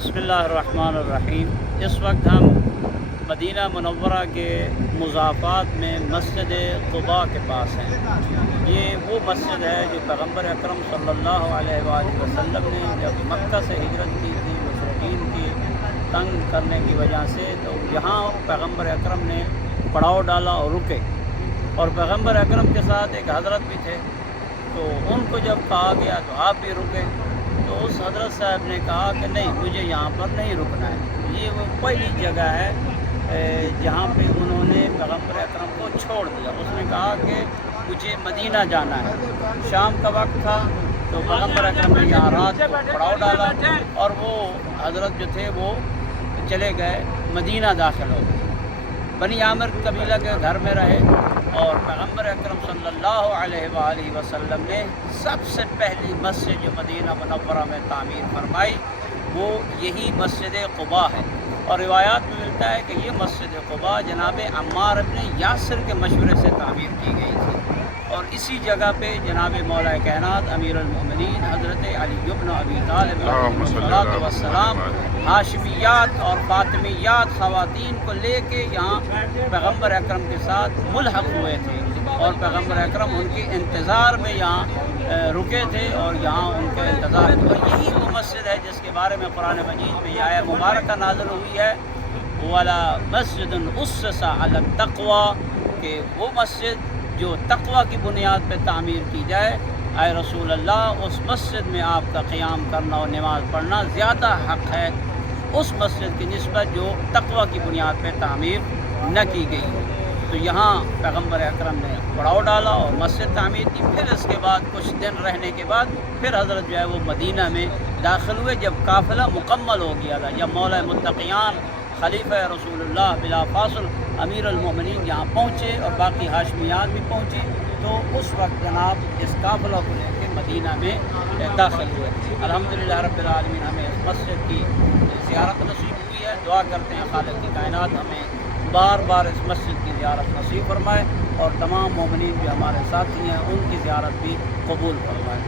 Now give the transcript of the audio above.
بسم اللہ الرحمن الرحیم۔ اس وقت ہم مدینہ منورہ کے مضافات میں مسجد قباء کے پاس ہیں۔ یہ وہ مسجد ہے جو پیغمبر اکرم صلی اللہ علیہ وآلہ وسلم نے جب مکہ سے ہجرت کی تھی مشرکین کی تنگ کرنے کی وجہ سے، تو یہاں پیغمبر اکرم نے پڑاؤ ڈالا اور رکے، اور پیغمبر اکرم کے ساتھ ایک حضرت بھی تھے، تو ان کو جب کہا گیا تو آپ بھی رکے، تو اس حضرت صاحب نے کہا کہ نہیں، مجھے یہاں پر نہیں رکنا ہے۔ یہ وہ پہلی جگہ ہے جہاں پہ انہوں نے پیغمبر اکرم کو چھوڑ دیا۔ اس نے کہا کہ مجھے مدینہ جانا ہے۔ شام کا وقت تھا، تو پیغمبر اکرم نے یہاں رات کو پڑاؤ ڈالا، اور وہ حضرت جو تھے وہ چلے گئے، مدینہ داخل ہو گئے۔ بنی عامر قبیلہ کے گھر میں رہے، اور پیغمبر اکرم صلی اللہ علیہ وآلہ وسلم نے سب سے پہلی مسجد جو مدینہ منورہ میں تعمیر فرمائی وہ یہی مسجد قباء ہے۔ اور روایات میں ملتا ہے کہ یہ مسجد قباء جناب عمار ابن یاسر کے مشورے سے تعمیر کی گئی تھی، اور اسی جگہ پہ جناب مولا کائنات امیر المومنین حضرت علی بن ابی طالب علیہ السلام ہاشمیات اور فاطمیات خواتین کو لے کے یہاں پیغمبر اکرم کے ساتھ ملحق ہوئے تھے، اور پیغمبر اکرم ان کے انتظار میں یہاں رکے تھے اور یہاں ان کا انتظار کیا۔ اور یہی وہ مسجد ہے جس کے بارے میں قرآن مجید میں یہ آیت مبارکہ نازل ہوئی ہے، وَلَا مَسْجِدٌ أُسِّسَ عَلَى التَّقْوَىٰ، کہ وہ مسجد جو تقوی کی بنیاد پہ تعمیر کی جائے، اے رسول اللہ اس مسجد میں آپ کا قیام کرنا اور نماز پڑھنا زیادہ حق ہے اس مسجد کی نسبت جو تقوی کی بنیاد پہ تعمیر نہ کی گئی ہو۔ تو یہاں پیغمبر اکرم نے پڑاؤ ڈالا اور مسجد تعمیر کی۔ پھر اس کے بعد کچھ دن رہنے کے بعد پھر حضرت جو ہے وہ مدینہ میں داخل ہوئے، جب قافلہ مکمل ہو گیا تھا، جب مولا متقیان خلیفہ رسول اللہ بلا فاصل امیر المومنین یہاں پہنچے اور باقی ہاشمیات بھی پہنچی، تو اس وقت جناب اس قافلہ کو لے کے مدینہ میں داخل ہوئے۔ الحمدللہ رب العالمین ہمیں اس مسجد کی زیارت نصیب ہوئی ہے۔ دعا کرتے ہیں خالق کی کائنات ہمیں بار بار اس مسجد کی زیارت نصیب فرمائے، اور تمام مومنین جو ہمارے ساتھی ہیں ان کی زیارت بھی قبول فرمائے۔